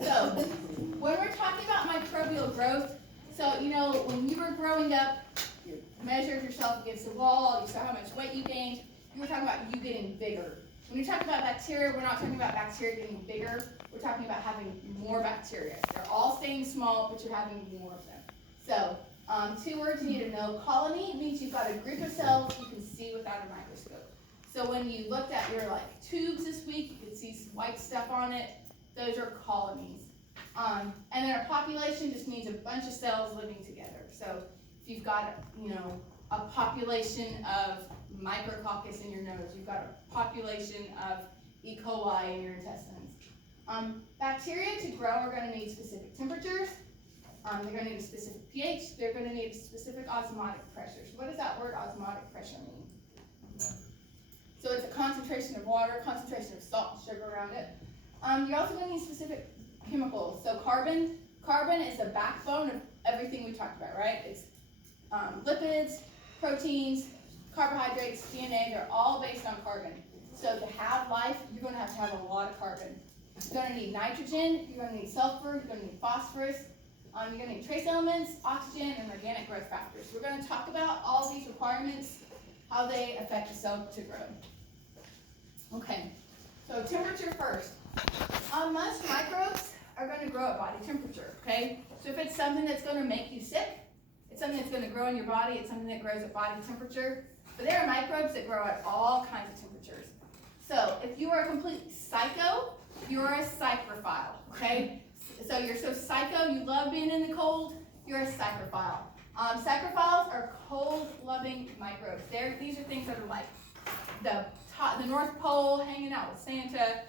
So, when we're talking about microbial growth, so when you were growing up, you measured yourself against the wall, you saw how much weight you gained, you were talking about you getting bigger. When you're talking about bacteria, we're not talking about bacteria getting bigger, we're talking about having more bacteria. They're all staying small, but you're having more of them. So, 2 words you need to know. Colony means you've got a group of cells you can see without a microscope. So when you looked at your tubes this week, you could see some white stuff on it. Those are colonies. And then a population just means a bunch of cells living together. So if you've got, a population of Micrococcus in your nose, you've got a population of E. coli in your intestines. Bacteria to grow are going to need specific temperatures. They're going to need a specific pH. They're going to need specific osmotic pressure. So what does that word osmotic pressure mean? So it's a concentration of water, concentration of salt and sugar around it. You're also going to need specific chemicals. So carbon is the backbone of everything we talked about, right? It's lipids, proteins, carbohydrates, DNA, they're all based on carbon. So to have life, you're going to have a lot of carbon. You're going to need nitrogen, you're going to need sulfur, you're going to need phosphorus, you're going to need trace elements, oxygen, and organic growth factors. We're going to talk about all these requirements, how they affect the cell to grow. Okay, so temperature first. Most microbes are going to grow at body temperature, okay? So if it's something that's going to make you sick, it's something that's going to grow in your body, it's something that grows at body temperature. But there are microbes that grow at all kinds of temperatures. So if you are a complete psycho, you're a psychrophile, okay? So you're so psycho, you love being in the cold, you're a psychrophile. Psychrophiles are cold-loving microbes. These are things that are like the North Pole, hanging out with Santa,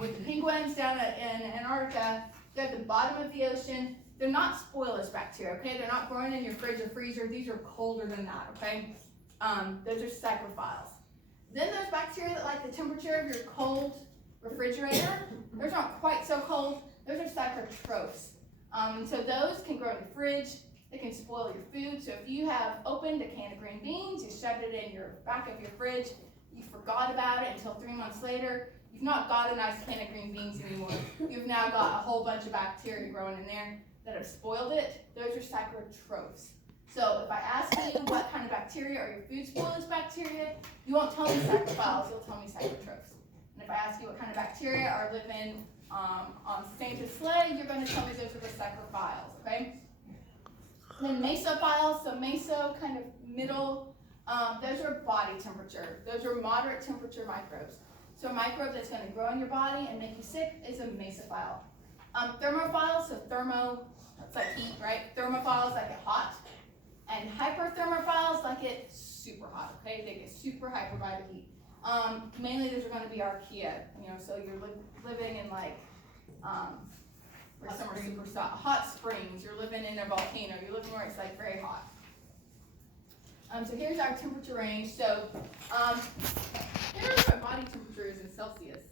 with the penguins down in Antarctica. They're at the bottom of the ocean. They're not spoilers bacteria, okay? They're not growing in your fridge or freezer. These are colder than that, okay? Those are psychrophiles. Then there's bacteria that like the temperature of your cold refrigerator. Those aren't quite so cold. Those are psychotrophs. So those can grow in the fridge. They can spoil your food. So if you have opened a can of green beans, you shoved it in your back of your fridge, you forgot about it until 3 months later, you've not got a nice can of green beans anymore. You've now got a whole bunch of bacteria growing in there that have spoiled it. Those are psychotrophs. So if I ask you what kind of bacteria are your food spoilers bacteria, you won't tell me psychrophiles, you'll tell me psychotrophs. And if I ask you what kind of bacteria are living on Santa's sleigh, you're going to tell me those are the psychrophiles, okay? Then mesophiles, so meso, kind of middle, those are body temperature. Those are moderate temperature microbes. So a microbe that's going to grow in your body and make you sick is a mesophile. Thermophiles, so thermo, that's like heat, right? Thermophiles like it hot. And hyperthermophiles like it super hot, okay? They get super hyper by the heat. Mainly those are going to be archaea, so you're living in where some are super hot springs, you're living in a volcano, you're living where it's very hot. So here's our temperature range. So here's what body temperature is in Celsius.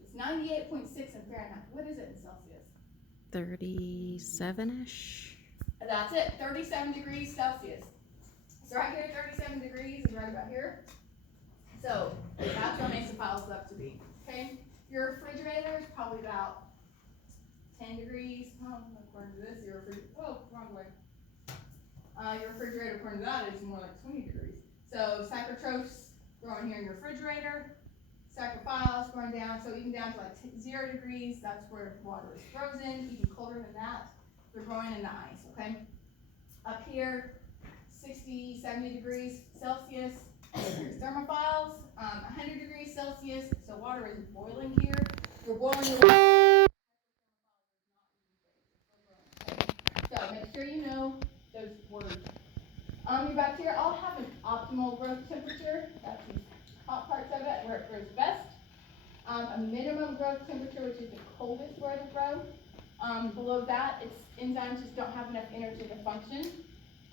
It's 98.6 in Fahrenheit. What is it in Celsius? 37-ish. That's it, 37 degrees Celsius. So right here, 37 degrees is right about here. So that's where mesophiles love to be, okay? Your refrigerator is probably about 10 degrees. According to this, wrong way. Your refrigerator, according to that, is more like 20 degrees. So psychotrophs growing here in your refrigerator, psychrophiles going down, so even down to 0 degrees, that's where water is frozen. Even colder than that, they're growing in the ice, okay? Up here, 60, 70 degrees Celsius, here's thermophiles, 100 degrees Celsius, so water is boiling here. You're boiling your water. So make sure you know those words. Your bacteria all have an optimal growth temperature. That's the top parts of it, where it grows best. A minimum growth temperature, which is the coldest where it'll grow. Below that, its enzymes just don't have enough energy to function.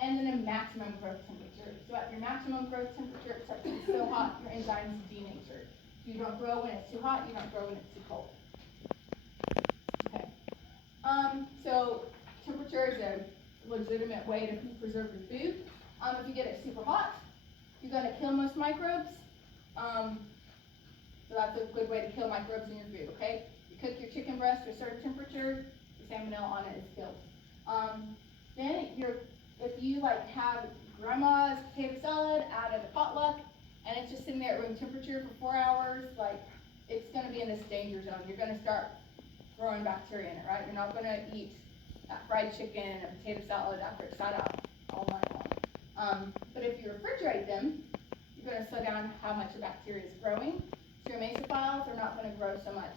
And then a maximum growth temperature. So at your maximum growth temperature, it starts to be so hot, your enzymes denature. You don't grow when it's too hot, you don't grow when it's too cold. Okay. So temperature is a legitimate way to preserve your food. If you get it super hot, you're going to kill most microbes. So that's a good way to kill microbes in your food, okay? You could rest to a certain temperature, the salmonella on it is killed. Then if you like have grandma's potato salad out of the potluck and it's just sitting there at room temperature for 4 hours, like it's gonna be in this danger zone. You're gonna start growing bacteria in it, right? You're not gonna eat that fried chicken and potato salad after it's sat out all night long. But if you refrigerate them, you're gonna slow down how much the bacteria is growing. So your mesophiles are not gonna grow so much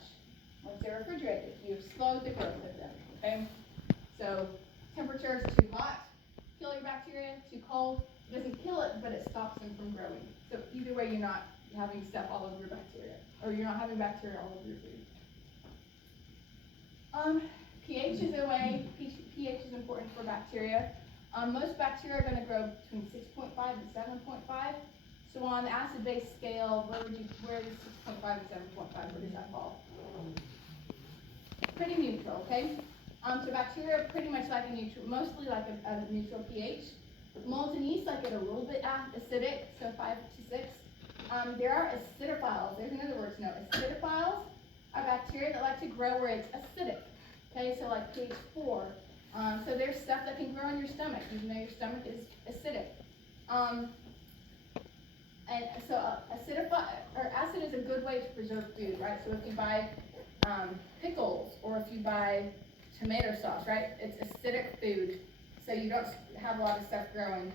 once they're refrigerated. You've slowed the growth of them, okay? So temperature is too hot, kill your bacteria, too cold, it doesn't kill it, but it stops them from growing. So either way, you're not having stuff all over your bacteria, or you're not having bacteria all over your food. pH is a way, pH is important for bacteria. Most bacteria are going to grow between 6.5 and 7.5. So on the acid-base scale, where does 6.5 and 7.5, where does that fall? Pretty neutral, okay? So bacteria are pretty much like a neutral, mostly like a neutral pH. Molds and yeast like it a little bit acidic, so 5 to 6. There are acidophiles. There's another word to know. Acidophiles are bacteria that like to grow where it's acidic. Okay, so like pH 4. So there's stuff that can grow in your stomach, even though your stomach is acidic. And so acid is a good way to preserve food, right? So if you buy pickles or if you buy tomato sauce, right? It's acidic food, so you don't have a lot of stuff growing.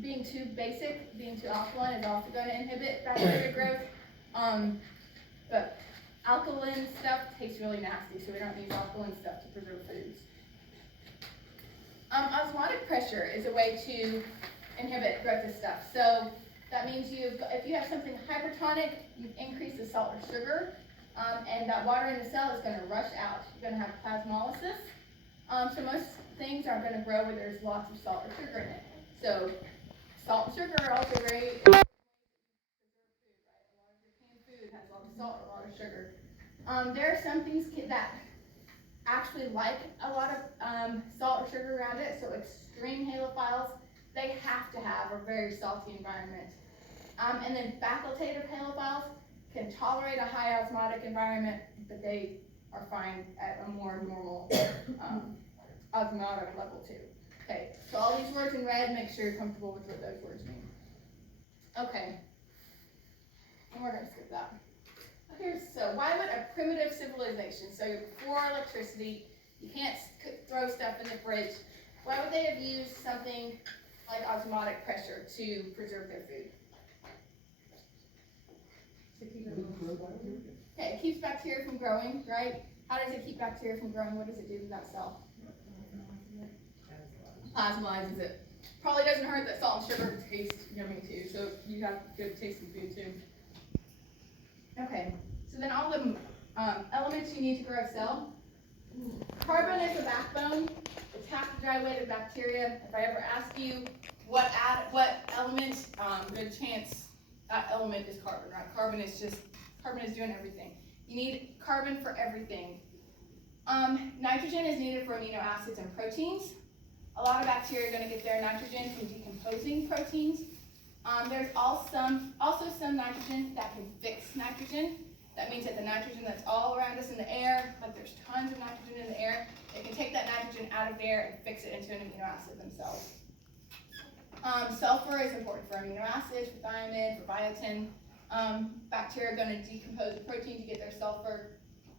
Being too basic, being too alkaline is also going to inhibit bacteria growth. But alkaline stuff tastes really nasty, so we don't use alkaline stuff to preserve foods. Osmotic pressure is a way to inhibit growth of stuff. So that means if you have something hypertonic, you've increased the salt or sugar, and that water in the cell is going to rush out. You're going to have plasmolysis. So most things aren't going to grow where there's lots of salt or sugar in it. So salt and sugar are also very important to preserve food, right? A lot of your canned food has a lot of salt, a lot of sugar. There are some things that actually like a lot of salt or sugar around it. So extreme halophiles, they have to have a very salty environment. And then facultative halophiles can tolerate a high osmotic environment, but they are fine at a more normal osmotic level too. Okay, so all these words in red, make sure you're comfortable with what those words mean. Okay, and we're going to skip that. Okay, so why would a primitive civilization, so before electricity, you can't throw stuff in the fridge, why would they have used something like osmotic pressure to preserve their food? Okay, it keeps bacteria from growing, right? How does it keep bacteria from growing? What does it do to that cell? Plasmalizes it. Probably doesn't hurt that salt and sugar taste yummy too, so you have good tasting food too. Okay, so then all the elements you need to grow a cell. Carbon is the backbone. It's half the dry weight of bacteria. If I ever ask you what element, good chance that element is carbon, right? Carbon is doing everything. You need carbon for everything. Nitrogen is needed for amino acids and proteins. A lot of bacteria are going to get their nitrogen from decomposing proteins. There's also some nitrogen that can fix nitrogen. That means that the nitrogen that's all around us in the air, like there's tons of nitrogen in the air, it can take that nitrogen out of there and fix it into an amino acid themselves. Sulfur is important for amino acids, for thiamine, for biotin. Bacteria are going to decompose the protein to get their sulfur.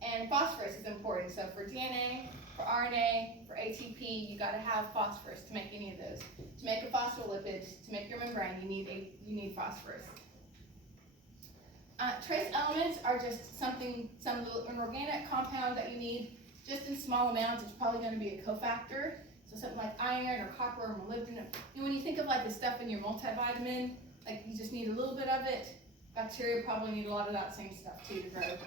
And phosphorus is important. So for DNA, for RNA, for ATP, you got to have phosphorus to make any of those. To make a phospholipid, to make your membrane, you need phosphorus. Trace elements are just some little inorganic compound that you need just in small amounts. It's probably going to be a cofactor. So something like iron or copper or molybdenum. And when you think of like the stuff in your multivitamin, like you just need a little bit of it. Bacteria probably need a lot of that same stuff too to grow.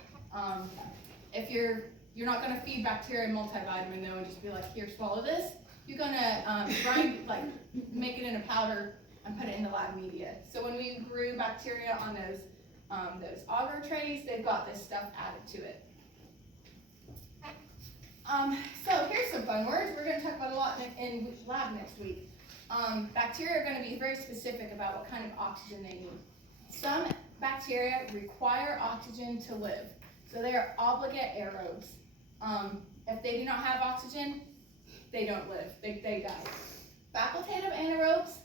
If you're not going to feed bacteria multivitamin though and just be like, here, swallow this. You're going to make it in a powder and put it in the lab media. So when we grew bacteria on those agar trays, they've got this stuff added to it. So here's some fun words. We're going to talk about a lot in lab next week. Bacteria are going to be very specific about what kind of oxygen they need. Some bacteria require oxygen to live. So they are obligate aerobes. If they do not have oxygen, they don't live, they die. Facultative anaerobes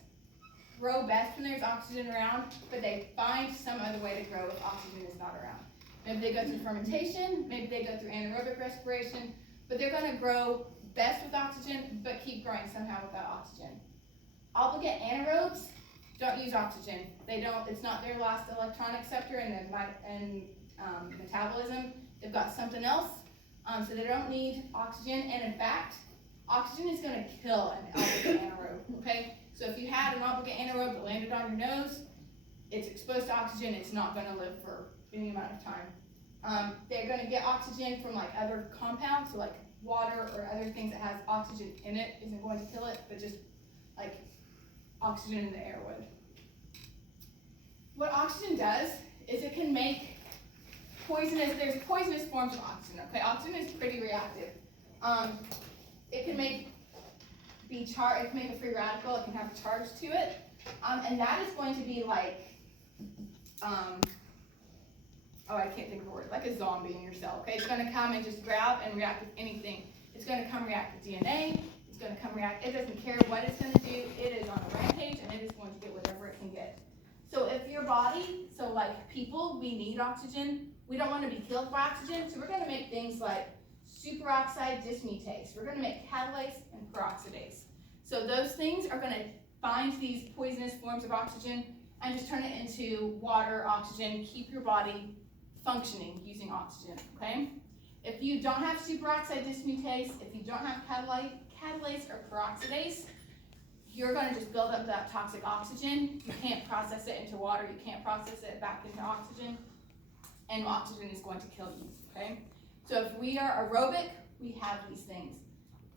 grow best when there's oxygen around, but they find some other way to grow if oxygen is not around. Maybe they go through fermentation, maybe they go through anaerobic respiration, but they're gonna grow best with oxygen, but keep growing somehow without oxygen. Obligate anaerobes don't use oxygen. It's not their last electron acceptor in metabolism. They've got something else, so they don't need oxygen, and in fact, oxygen is gonna kill an obligate anaerobe, okay? So if you had an obligate anaerobe that landed on your nose, it's exposed to oxygen, it's not gonna live for any amount of time. They're gonna get oxygen from like other compounds, so like water or other things that has oxygen in it isn't going to kill it, but just like oxygen in the air would. What oxygen does is it can make there's poisonous forms of oxygen, okay? Oxygen is pretty reactive. It can make a free radical, it can have a charge to it, and that is going to be like, I can't think of a word, like a zombie in your cell, okay? It's gonna come and just grab and react with anything. It's gonna come react with DNA, it's gonna come react, it doesn't care what it's gonna do, it is on a rampage and it is going to get whatever it can get. So if your body, so like people, we need oxygen, we don't wanna be killed by oxygen, so we're gonna make things like superoxide dismutase, we're gonna make catalase and peroxidase. So those things are gonna find these poisonous forms of oxygen and just turn it into water, oxygen, keep your body functioning using oxygen, okay? If you don't have superoxide dismutase, if you don't have catalase or peroxidase, you're gonna just build up that toxic oxygen. You can't process it into water, you can't process it back into oxygen, and oxygen is going to kill you, okay? So if we are aerobic, we have these things.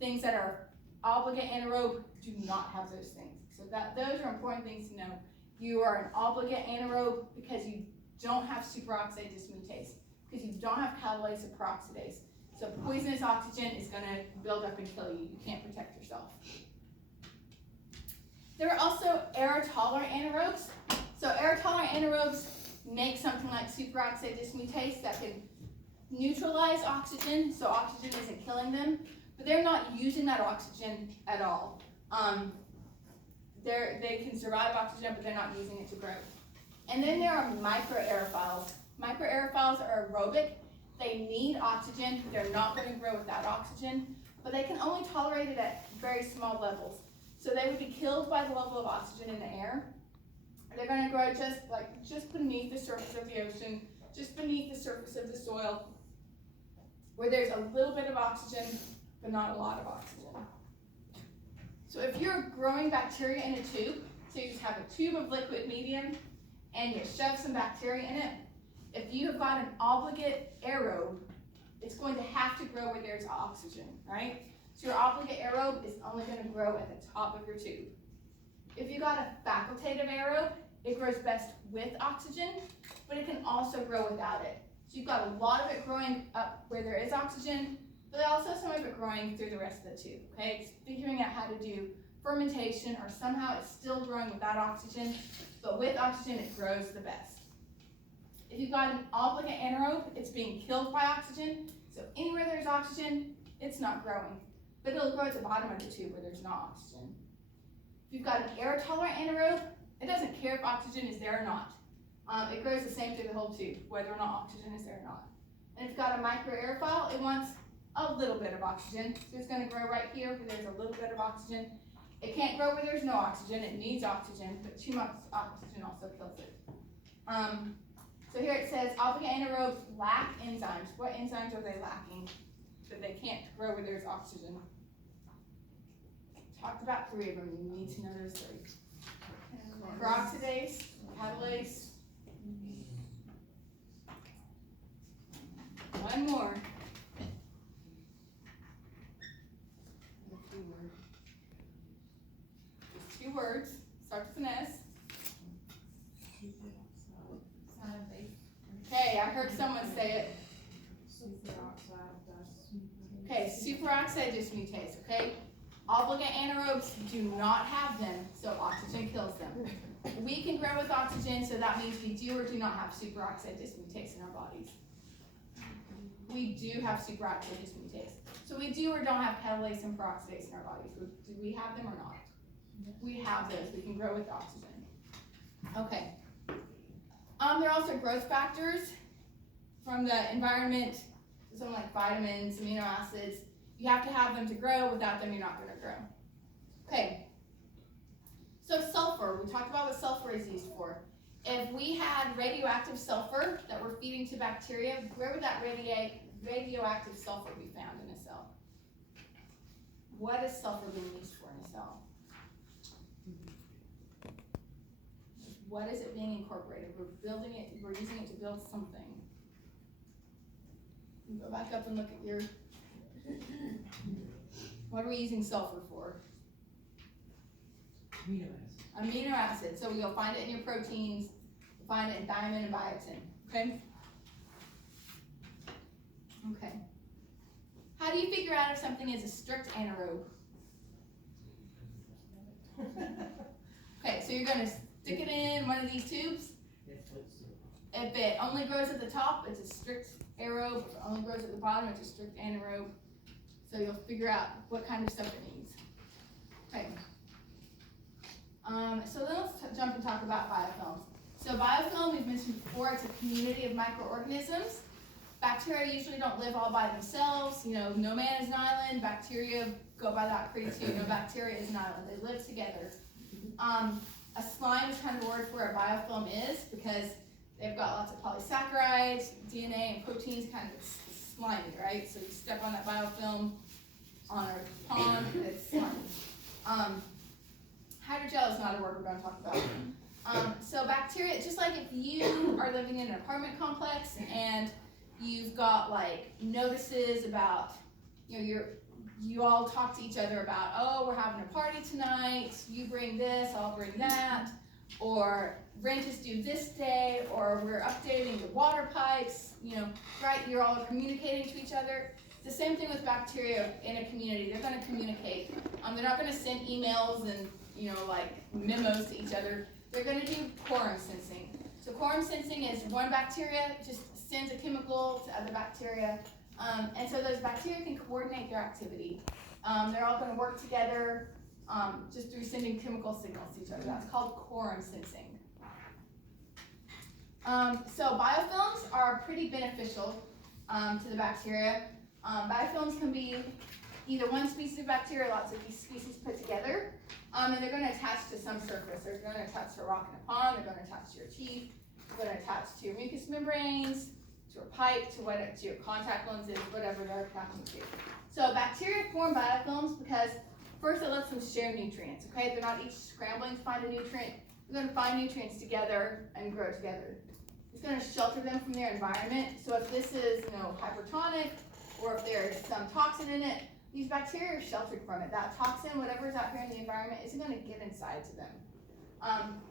Things that are obligate anaerobe do not have those things. So those are important things to know. You are an obligate anaerobe because you don't have superoxide dismutase, because you don't have catalase or peroxidase. So poisonous oxygen is gonna build up and kill you. You can't protect yourself. There are also air-tolerant anaerobes. So air-tolerant anaerobes make something like superoxide dismutase that can neutralize oxygen, so oxygen isn't killing them, but they're not using that oxygen at all. They can survive oxygen, but they're not using it to grow. And then there are microaerophiles. Microaerophiles are aerobic. They need oxygen. They're not going to grow without oxygen, but they can only tolerate it at very small levels. So they would be killed by the level of oxygen in the air. They're going to grow just beneath the surface of the ocean, just beneath the surface of the soil, where there's a little bit of oxygen, but not a lot of oxygen. So if you're growing bacteria in a tube, so you just have a tube of liquid medium, and you shove some bacteria in it, if you have got an obligate aerobe, it's going to have to grow where there's oxygen, right? So your obligate aerobe is only going to grow at the top of your tube. If you got a facultative aerobe, it grows best with oxygen, but it can also grow without it. So you've got a lot of it growing up where there is oxygen, but also some of it growing through the rest of the tube, okay? It's figuring out how to do fermentation, or somehow it's still growing without oxygen, but with oxygen it grows the best. If you've got an obligate anaerobe, it's being killed by oxygen, so anywhere there's oxygen, it's not growing, but it'll grow at the bottom of the tube where there's no oxygen. If you've got an air-tolerant anaerobe, it doesn't care if oxygen is there or not. It grows the same through the whole tube, whether or not oxygen is there or not. And if you've got a microaerophile, it wants a little bit of oxygen, so it's going to grow right here where there's a little bit of oxygen. It can't grow where there's no oxygen, it needs oxygen, but too much oxygen also kills it. So here it says, obligate anaerobes lack enzymes. What enzymes are they lacking? So they can't grow where there's oxygen. Talked about 3 of them, you need to know those 3. Peroxidase, catalase. One more. Just 2 words, starts with an S. Okay, I heard someone say it. Okay, superoxide dismutase, okay? Obligate anaerobes do not have them, so oxygen kills them. We can grow with oxygen, so that means we do or do not have superoxide dismutase in our bodies. we do have superactive dismutase. So we do or don't have catalase and peroxidase in our bodies. Do we have them or not? We have those. We can grow with oxygen. Okay. There are also growth factors from the environment, so something like vitamins, amino acids. You have to have them to grow. Without them, you're not going to grow. Okay. So sulfur, we talked about what sulfur is used for. If we had radioactive sulfur that we're feeding to bacteria, where would that radioactive sulfur be found in a cell? What is sulfur being used for in a cell? What is it being incorporated? We're building it, we're using it to build something. Go back up and look at your, what are we using sulfur for? Amino acids. Amino acids. So you'll find it in your proteins, you'll find it in thiamine and biotin. Okay? Okay. How do you figure out if something is a strict anaerobe? Okay, so you're going to stick it in one of these tubes. If it only grows at the top, it's a strict aerobe. If it only grows at the bottom, it's a strict anaerobe. So you'll figure out what kind of stuff it needs. Okay. So then let's jump and talk about biofilms. So biofilm, we've mentioned before, it's a community of microorganisms. Bacteria usually don't live all by themselves. You know, no man is an island. Bacteria go by that creed too. No bacteria is an island. They live together. A slime is kind of a word for what a biofilm is because they've got lots of polysaccharides, DNA, and proteins, kind of slimy, right? So you step on that biofilm on a pond, it's slimy. Hydrogel is not a word we're going to talk about. So bacteria, just like if you are living in an apartment complex and you've got like notices about, you know, you all talk to each other about, oh, we're having a party tonight, you bring this, I'll bring that, or rent is due this day, or we're updating the water pipes, you know, right, you're all communicating to each other. It's the same thing with bacteria in a community. They're going to communicate. They're not going to send emails and, you know, like memos to each other. They're going to do quorum sensing. So quorum sensing is one bacteria just sends a chemical to other bacteria. And so those bacteria can coordinate their activity. They're all going to work together just through sending chemical signals to each other. That's called quorum sensing. So biofilms are pretty beneficial to the bacteria. Biofilms can be either one species of bacteria or lots of these species put together. And they're going to attach to some surface. They're going to attach to a rock in a pond. They're going to attach to your teeth. They're going to attach to your mucous membranes, to a pipe, to your contact lenses, whatever they're attaching to. So bacteria form biofilms because first it lets them share nutrients, okay? They're not each scrambling to find a nutrient. They're gonna find nutrients together and grow together. It's gonna shelter them from their environment. So if this is, you know, hypertonic, or if there's some toxin in it, these bacteria are sheltered from it. That toxin, whatever's out here in the environment, isn't gonna get inside to them.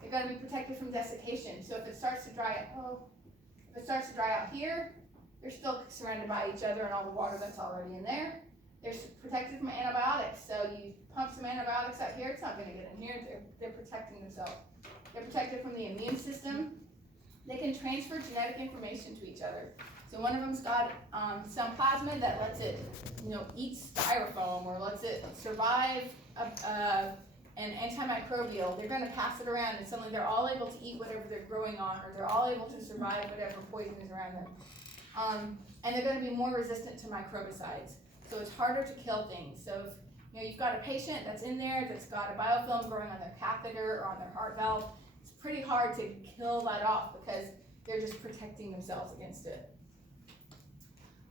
They're gonna be protected from desiccation. So if it starts to dry out here, they're still surrounded by each other and all the water that's already in there. They're protected from antibiotics. So you pump some antibiotics out here, it's not going to get in here. They're protecting themselves. They're protected from the immune system. They can transfer genetic information to each other. So one of them's got some plasmid that lets it, you know, eat styrofoam or lets it survive an antimicrobial. They're going to pass it around, and suddenly they're all able to eat whatever they're growing on, or they're all able to survive whatever poison is around them. And they're going to be more resistant to microbicides. So it's harder to kill things. So if you know, you've got a patient that's in there that's got a biofilm growing on their catheter or on their heart valve, it's pretty hard to kill that off because they're just protecting themselves against it.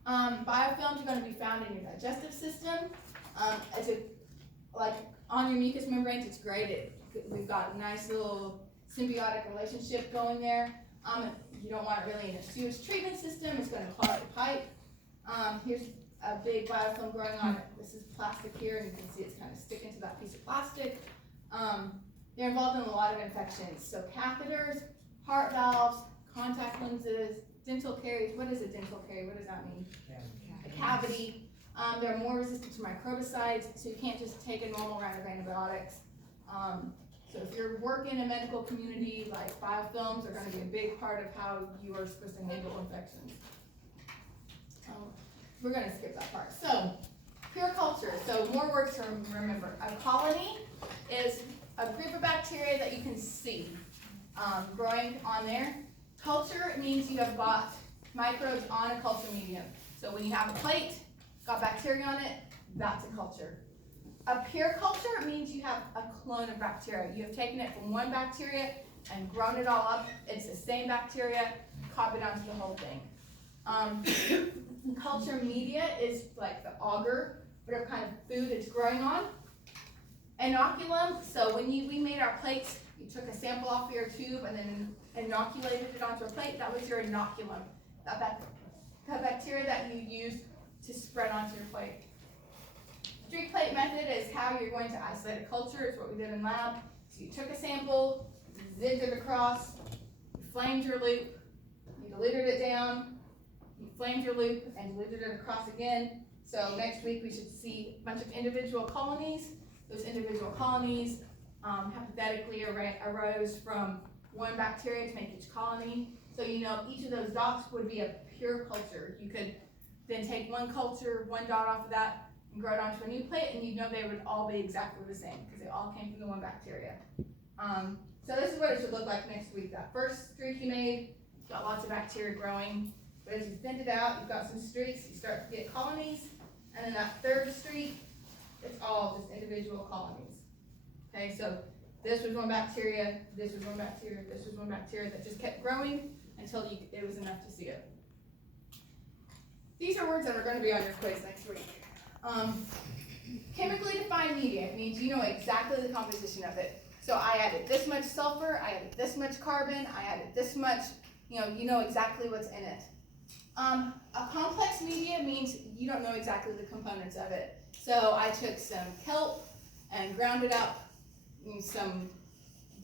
Biofilms are going to be found in your digestive system. Like on your mucous membranes, it's great. We've got a nice little symbiotic relationship going there. You don't want it really in a sewage treatment system. It's going to clog the pipe. Here's a big biofilm growing on it. This is plastic here, and you can see it's kind of sticking to that piece of plastic. They're involved in a lot of infections. So catheters, heart valves, contact lenses, dental caries. What is a dental carie? What does that mean? A cavity. They're more resistant to microbicides, so you can't just take a normal round of antibiotics. So if you're working in a medical community, like biofilms are going to be a big part of how you are supposed to handle infections. we're gonna skip that part. So, pure culture, so more words to remember. A colony is a group of bacteria that you can see growing on there. Culture means you have got microbes on a culture medium. So when you have a plate, got bacteria on it, that's a culture. A pure culture means you have a clone of bacteria. You have taken it from one bacteria and grown it all up. It's the same bacteria, copied onto the whole thing. Culture media is like the agar, whatever kind of food it's growing on. Inoculum, so when we made our plates, you took a sample off of your tube and then inoculated it onto a plate. That was your inoculum. That bacteria that you used to spread onto your plate. Streak plate method is how you're going to isolate a culture. It's what we did in lab. So you took a sample, zigged it across, you flamed your loop, you diluted it down, you flamed your loop and diluted it across again. So next week we should see a bunch of individual colonies. Those individual colonies hypothetically arose from one bacteria to make each colony. So you know each of those dots would be a pure culture. You could then take one culture, one dot off of that, and grow it onto a new plate, and you'd know they would all be exactly the same because they all came from the one bacteria. So this is what it should look like next week. That first streak you made, got lots of bacteria growing, but as you thinned it out, you've got some streaks, you start to get colonies, and then that third streak, it's all just individual colonies. Okay, so this was one bacteria, this was one bacteria, this was one bacteria that just kept growing until it was enough to see it. These are words that are going to be on your quiz next week. Chemically defined media means you know exactly the composition of it. So I added this much sulfur, I added this much carbon, I added this much, you know exactly what's in it. A complex media means you don't know exactly the components of it. So I took some kelp and ground it up, some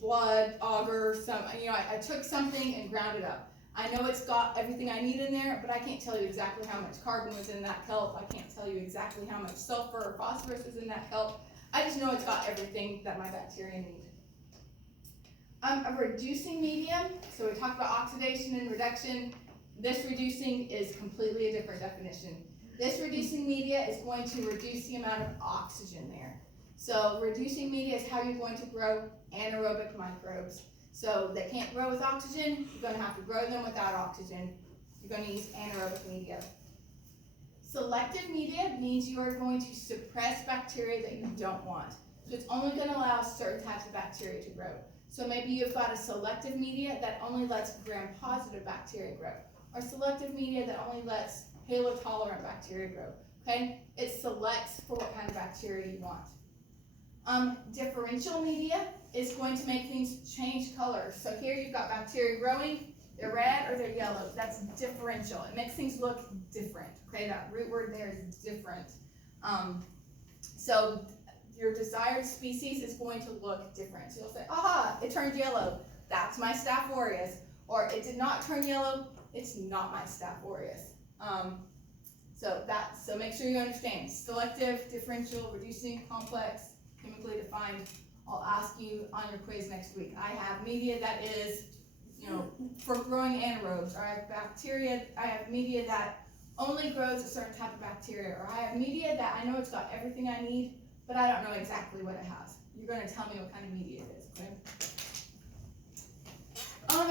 blood, agar, I took something and ground it up. I know it's got everything I need in there, but I can't tell you exactly how much carbon was in that kelp. I can't tell you exactly how much sulfur or phosphorus was in that kelp. I just know it's got everything that my bacteria need. A reducing medium, so we talked about oxidation and reduction. This reducing is completely a different definition. This reducing media is going to reduce the amount of oxygen there. So reducing media is how you're going to grow anaerobic microbes. So they can't grow with oxygen, you're going to have to grow them without oxygen. You're going to use anaerobic media. Selective media means you are going to suppress bacteria that you don't want. So it's only going to allow certain types of bacteria to grow. So maybe you've got a selective media that only lets gram-positive bacteria grow, or selective media that only lets halotolerant bacteria grow. Okay? It selects for what kind of bacteria you want. Differential media is going to make things change color. So here you've got bacteria growing, they're red or they're yellow. That's differential. It makes things look different. Okay, that root word there is different. So your desired species is going to look different. So you'll say, aha, it turned yellow. That's my Staph aureus. Or it did not turn yellow. It's not my Staph aureus. So make sure you understand. Selective, differential, reducing, complex, chemically defined. I'll ask you on your quiz next week. I have media that is, for growing anaerobes, or I have bacteria, I have media that only grows a certain type of bacteria, or I have media that I know it's got everything I need, but I don't know exactly what it has. You're going to tell me what kind of media it is, okay?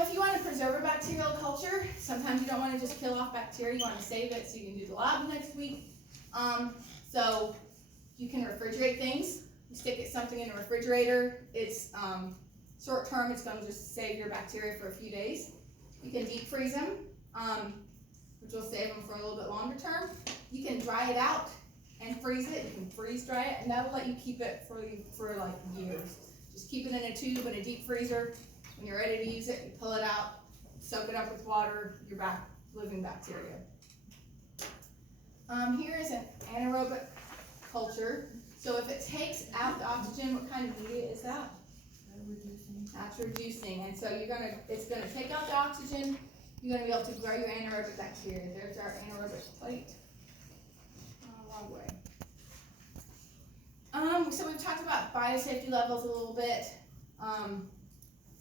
If you want to preserve a bacterial culture, sometimes you don't want to just kill off bacteria, you want to save it so you can do the lab next week. So you can refrigerate things. You stick something in a refrigerator, it's short term, it's going to just save your bacteria for a few days. You can deep freeze them, which will save them for a little bit longer term. You can dry it out and freeze it. You can freeze dry it, and that'll let you keep it for like years. Just keep it in a tube in a deep freezer. When you're ready to use it, you pull it out, soak it up with water, you're back living bacteria. Here is an anaerobic culture. So if it takes out the oxygen, what kind of media is that? That's reducing. And so it's gonna take out the oxygen, you're gonna be able to grow your anaerobic bacteria. There's our anaerobic plate. Long way. So we've talked about biosafety levels a little bit.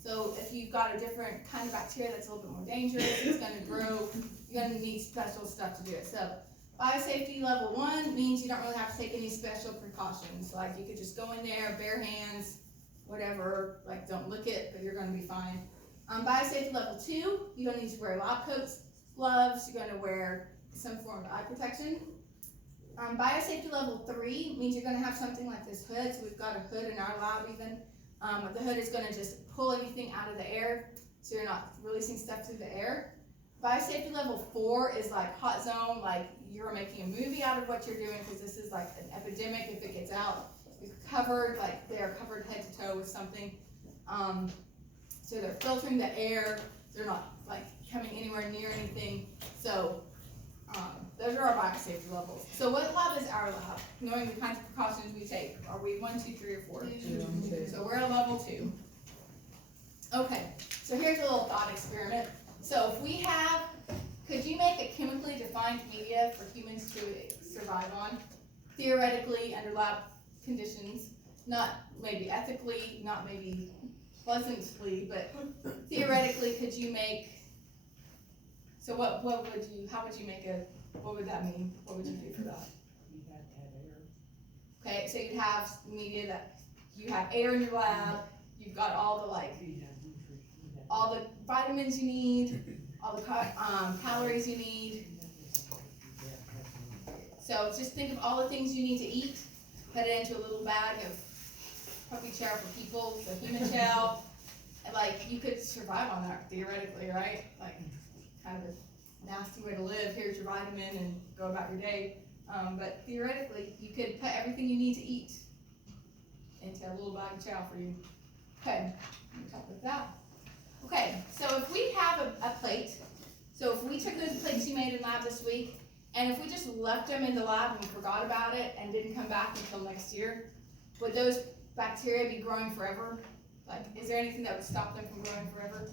So if you've got a different kind of bacteria that's a little bit more dangerous, it's gonna grow, you're gonna need special stuff to do it. So Biosafety level 1 means you don't really have to take any special precautions. Like you could just go in there, bare hands, whatever, like don't lick it, but you're gonna be fine. Biosafety level 2, you're gonna need to wear lab coats, gloves, you're gonna wear some form of eye protection. Biosafety level 3 means you're gonna have something like this hood. So we've got a hood in our lab even. The hood is gonna just pull everything out of the air, so you're not releasing stuff through the air. Biosafety level 4 is like hot zone, like you're making a movie out of what you're doing because this is like an epidemic if it gets out. You're covered, like they're covered head to toe with something. So they're filtering the air, they're not like coming anywhere near anything. So those are our biosafety levels. So what lab is our lab? Knowing the kinds of precautions we take. Are we 1, 2, 3, or 4? 2. So we're at level 2. Okay, so here's a little thought experiment. So if we have, could you make a chemically defined media for humans to survive on? Theoretically, under lab conditions, not maybe ethically, not maybe pleasantly, but theoretically, could you make, so how would you make what would that mean? What would you do for that? You have to have air. Okay, so you'd have media that, you have air in your lab, you've got all the like, You have nutrition. all the vitamins you need, all the calories you need. So just think of all the things you need to eat, put it into a little bag of puppy chow for people, so human chow, and like you could survive on that theoretically, right? Like kind of a nasty way to live. Here's your vitamin and go about your day. But theoretically, you could put everything you need to eat into a little bag of chow for you. Okay, let me talk about that. Okay, so if we have a plate, so if we took those plates you made in lab this week, and if we just left them in the lab and we forgot about it and didn't come back until next year, would those bacteria be growing forever? Like, is there anything that would stop them from growing forever?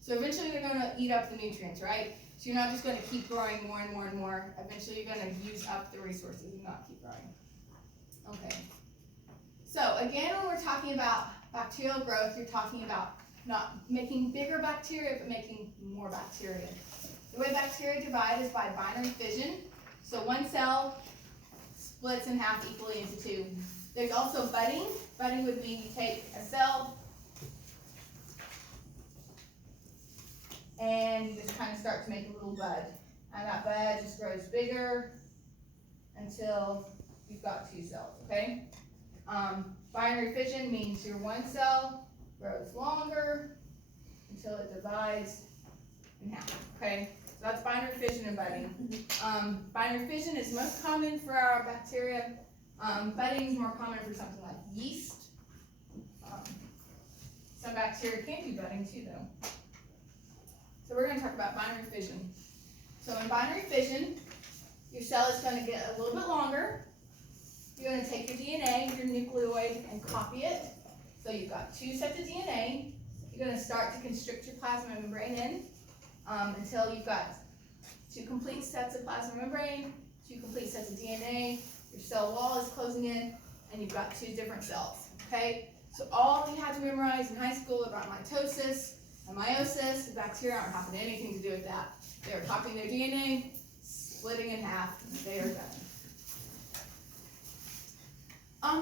So eventually they're going to eat up the nutrients, right? So you're not just going to keep growing more and more and more. Eventually you're going to use up the resources and not keep growing. Okay. So again, when we're talking about bacterial growth, you're talking about not making bigger bacteria, but making more bacteria. The way bacteria divide is by binary fission. So one cell splits in half equally into 2. There's also budding. Budding would mean you take a cell and you just kind of start to make a little bud. And that bud just grows bigger until you've got 2 cells, okay? Binary fission means your one cell grows longer until it divides in half, okay? So that's binary fission and budding. Binary fission is most common for our bacteria. Budding is more common for something like yeast. Some bacteria can do budding too, though. So we're going to talk about binary fission. So in binary fission, your cell is going to get a little bit longer. You're going to take your DNA, your nucleoid, and copy it. So you've got 2 sets of DNA. You're going to start to constrict your plasma membrane in until you've got 2 complete sets of plasma membrane, 2 complete sets of DNA. Your cell wall is closing in, and you've got 2 different cells. Okay. So all you had to memorize in high school about mitosis and meiosis, the bacteria aren't having anything to do with that. They are copying their DNA, splitting in half, and they are done.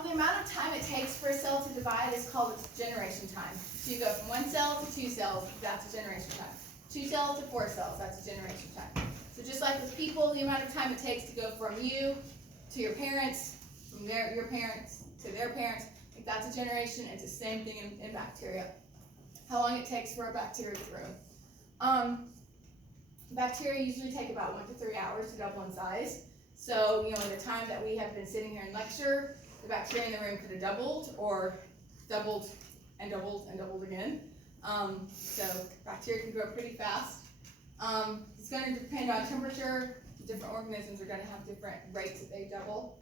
The amount of time it takes for a cell to divide is called its generation time. So you go from 1 cell to 2 cells, that's a generation time. 2 cells to 4 cells, that's a generation time. So just like with people, the amount of time it takes to go from you to your parents, from your parents to their parents, if that's a generation, it's the same thing in bacteria. How long it takes for a bacteria to grow. Bacteria usually take about 1 to 3 hours to double in size. So, in the time that we have been sitting here in lecture, the bacteria in the room could have doubled, or doubled and doubled and doubled again. So bacteria can grow pretty fast. It's going to depend on temperature. Different organisms are going to have different rates that they double.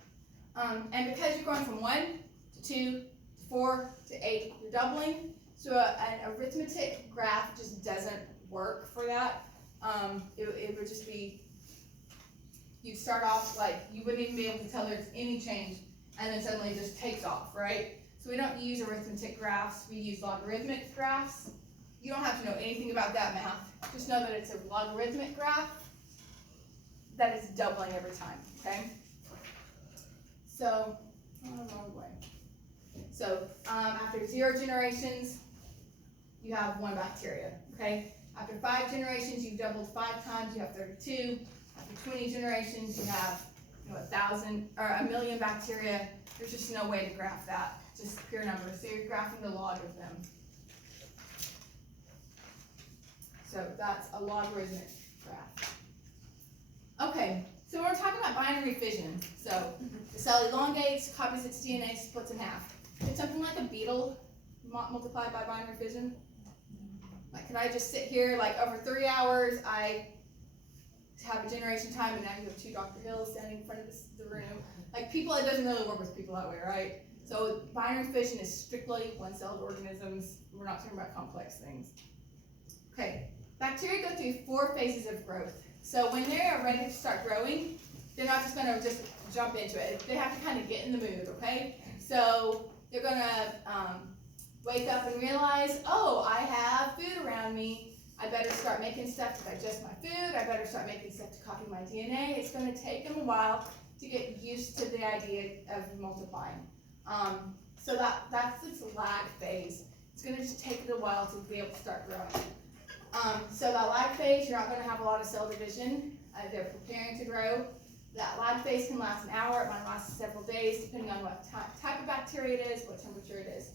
And because you're going from 1 to 2 to 4 to 8, you're doubling. So an arithmetic graph just doesn't work for that. It would just be, you'd start off like, you wouldn't even be able to tell there's any change, and then suddenly it just takes off, right? So we don't use arithmetic graphs, we use logarithmic graphs. You don't have to know anything about that math. Just know that it's a logarithmic graph. that is doubling every time, okay? So, wrong way. So, after 0 generations, you have 1 bacteria, okay? After 5 generations, you've doubled 5 times, you have 32. After 20 generations, you have 1,000 or 1,000,000 bacteria. There's just no way to graph that, just pure numbers. So you're graphing the log of them. So that's a logarithmic graph. Okay, so we're talking about binary fission. So the cell elongates, copies its DNA, splits in half. It's something like a beetle multiplied by binary fission. Like, could I just sit here, like, over 3 hours, I have a generation time, and now you have 2 Dr. Hills standing in front of the room. Like, people, it doesn't really work with people that way, right? So binary fission is strictly one-celled organisms. We're not talking about complex things. Okay, bacteria go through 4 phases of growth. So when they are ready to start growing, they're not just gonna just jump into it. They have to kind of get in the mood, okay? So they're gonna wake up and realize, oh, I have food around me. I better start making stuff to digest my food. I better start making stuff to copy my DNA. It's going to take them a while to get used to the idea of multiplying. So that's this lag phase. It's going to just take it a while to be able to start growing. So that lag phase, you're not going to have a lot of cell division. They're preparing to grow. That lag phase can last an hour. It might last several days, depending on what type of bacteria it is, what temperature it is.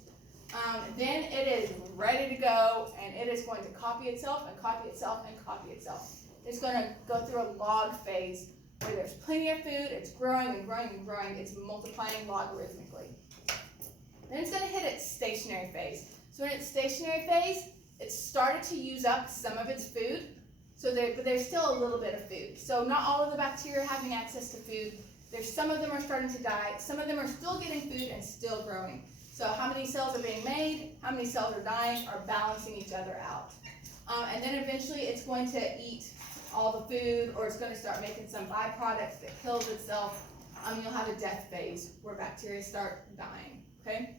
Then it is ready to go, and it is going to copy itself and copy itself and copy itself. It's going to go through a log phase where there's plenty of food, it's growing and growing and growing, it's multiplying logarithmically. Then it's going to hit its stationary phase. So in its stationary phase, it's started to use up some of its food, but there's still a little bit of food. So not all of the bacteria are having access to food. There's some of them are starting to die, some of them are still getting food and still growing. So how many cells are being made, how many cells are dying, are balancing each other out. And then eventually it's going to eat all the food, or it's going to start making some byproducts that kills itself. You'll have a death phase where bacteria start dying, okay?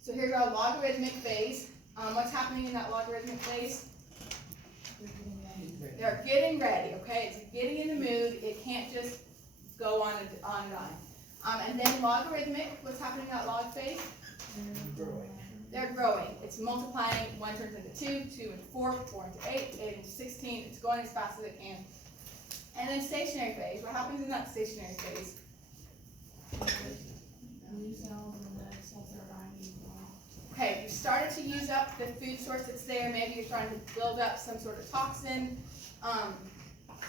So here's our logarithmic phase. What's happening in that logarithmic phase? They're getting ready, okay? It's getting in the mood. It can't just go on and on. And then logarithmic, what's happening in that log phase? They're growing. It's multiplying. 1 turns into 2, 2 into 4, 4 into 8, 8 into 16. It's going as fast as it can. And then stationary phase. What happens in that stationary phase? Okay, you started to use up the food source that's there. Maybe you're trying to build up some sort of toxin.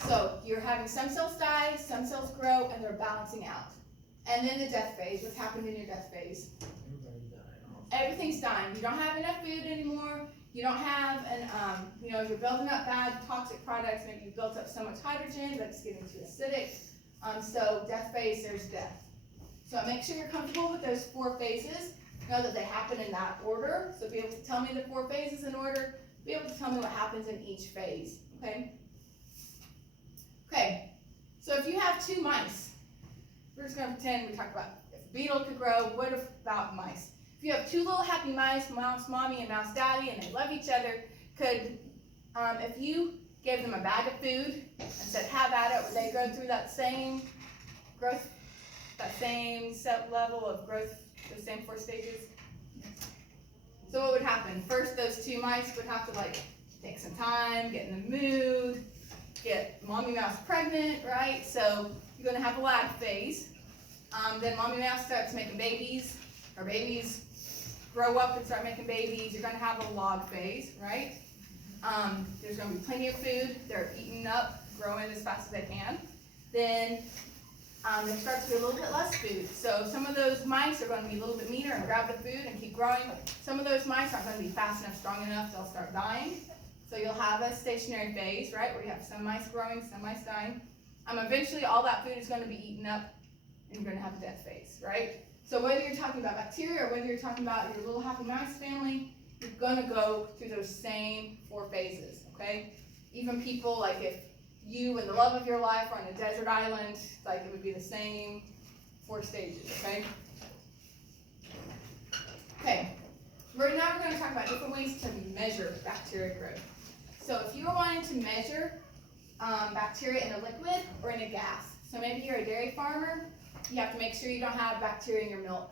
So you're having some cells die, some cells grow, and they're balancing out. And then the death phase. What's happened in your death phase? Everything's dying. You don't have enough food anymore. You don't have you're building up bad toxic products. Maybe you built up so much hydrogen that it's getting too acidic. So death phase, there's death. So make sure you're comfortable with those 4 phases. Know that they happen in that order. So be able to tell me the 4 phases in order. Be able to tell me what happens in each phase. Okay? Okay. So if you have 2 mice, we're just going to pretend we talked about if a beetle could grow, what about mice? If you have 2 little happy mice, mouse mommy and mouse daddy, and they love each other, could, if you gave them a bag of food and said, have at it, would they go through that same growth, that same set level of growth, those same 4 stages? So what would happen? First, those 2 mice would have to take some time, get in the mood, get mommy mouse pregnant, right? So you're going to have a lag phase. Then mommy mouse starts making babies, or babies grow up and start making babies. You're going to have a log phase, right? There's going to be plenty of food. They're eating up, growing as fast as they can. Then there starts to be a little bit less food. So some of those mice are going to be a little bit meaner and grab the food and keep growing. Some of those mice aren't going to be fast enough, strong enough. They'll start dying. So you'll have a stationary phase, right, where you have some mice growing, some mice dying. Eventually, all that food is going to be eaten up, and you're going to have a death phase, right? So whether you're talking about bacteria or whether you're talking about your little happy mouse family, you're going to go through those same 4 phases, okay? Even people, like if you and the love of your life are on a desert island, it would be the same 4 stages, okay? Okay, now we're going to talk about different ways to measure bacteria growth. So if you were wanting to measure bacteria in a liquid or in a gas. So maybe you're a dairy farmer, you have to make sure you don't have bacteria in your milk.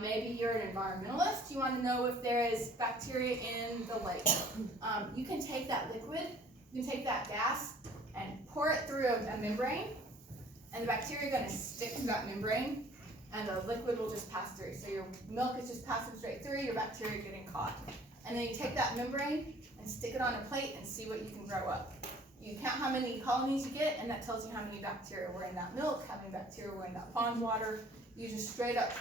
Maybe you're an environmentalist, you want to know if there is bacteria in the lake. You can take that liquid, you can take that gas and pour it through a membrane, and the bacteria are going to stick to that membrane, and the liquid will just pass through. So your milk is just passing straight through, your bacteria getting caught. And then you take that membrane and stick it on a plate and see what you can grow up. You count how many colonies you get, and that tells you how many bacteria were in that milk, how many bacteria were in that pond water. You just straight up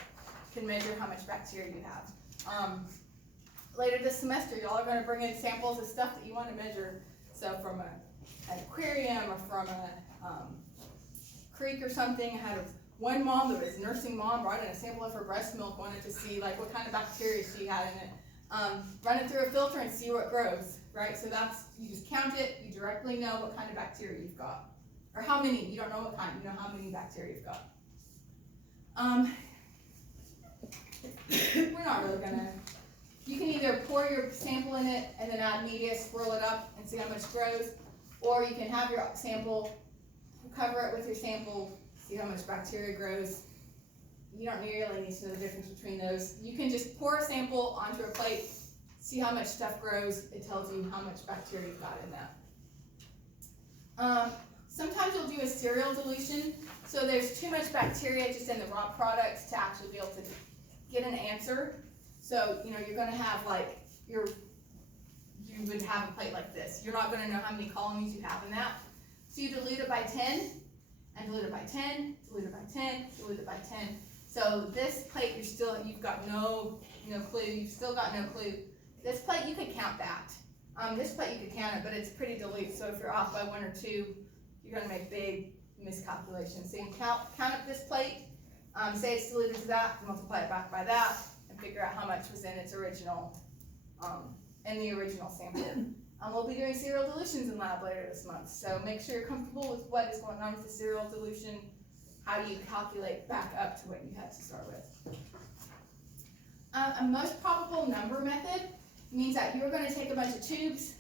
can measure how much bacteria you have. Later this semester, y'all are going to bring in samples of stuff that you want to measure. So from an aquarium or from a creek or something. I had one mom that was nursing mom brought in a sample of her breast milk, wanted to see like what kind of bacteria she had in it. Run it through a filter and see what grows, right? So that's, you just count it, you directly know what kind of bacteria you've got. Or how many, you don't know what kind, you know how many bacteria you've got. We're not really gonna, you can either pour your sample in it and then add media, swirl it up and see how much grows, or you can have your sample, cover it with your sample, see how much bacteria grows. You don't really need to know the difference between those. You can just pour a sample onto a plate, see how much stuff grows. It tells you how much bacteria you've got in that. Sometimes you'll do a cereal dilution. So there's too much bacteria just in the raw products to actually be able to get an answer. So, you know, you're gonna have like, you would have a plate like this. You're not gonna know how many colonies you have in that. So you dilute it by 10, and dilute it by 10, dilute it by 10, dilute it by 10. So this plate, you've got no clue, you've still got no clue. This plate, you could count that. This plate, you could count it, but it's pretty dilute. So if you're off by 1 or 2, you're gonna make big miscalculations. So you can count up this plate, say it's diluted to that, multiply it back by that, and figure out how much was in its original, in the original sample. We'll be doing cereal dilutions in lab later this month. So make sure you're comfortable with what is going on with the cereal dilution. How do you calculate back up to what you had to start with? A most probable number method means that you're going to take a bunch of tubes,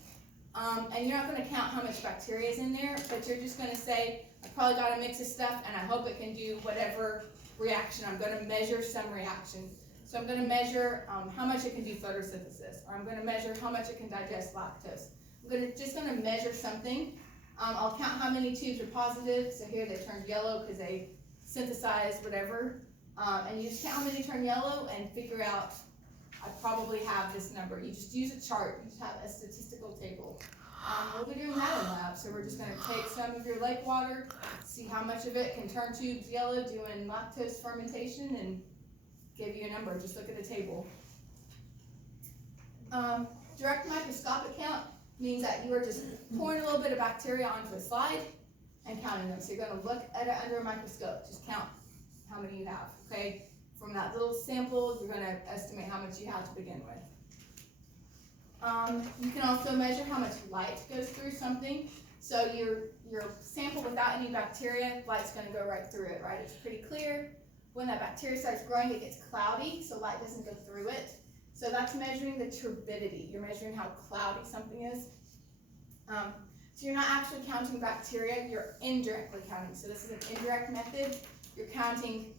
and you're not going to count how much bacteria is in there, but you're just going to say, I probably got a mix of stuff, and I hope it can do whatever reaction. I'm going to measure some reaction. So I'm going to measure how much it can do photosynthesis, or I'm going to measure how much it can digest lactose. I'm just going to measure something. I'll count how many tubes are positive. So here they turned yellow because they synthesized whatever. And you just count how many turn yellow and figure out, I probably have this number. You just use a chart. You just have a statistical table. We'll be doing that in lab. So we're just going to take some of your lake water, see how much of it can turn tubes yellow doing lactose fermentation, and give you a number. Just look at the table. Direct microscopic count means that you are just pouring a little bit of bacteria onto a slide and counting them. So you're going to look at it under a microscope. Just count how many you have, okay? From that little sample, you're going to estimate how much you have to begin with. You can also measure how much light goes through something. So your sample without any bacteria, light's going to go right through it, right? It's pretty clear. When that bacteria starts growing, it gets cloudy, so light doesn't go through it. So that's measuring the turbidity. You're measuring how cloudy something is. So you're not actually counting bacteria, you're indirectly counting. So this is an indirect method. You're counting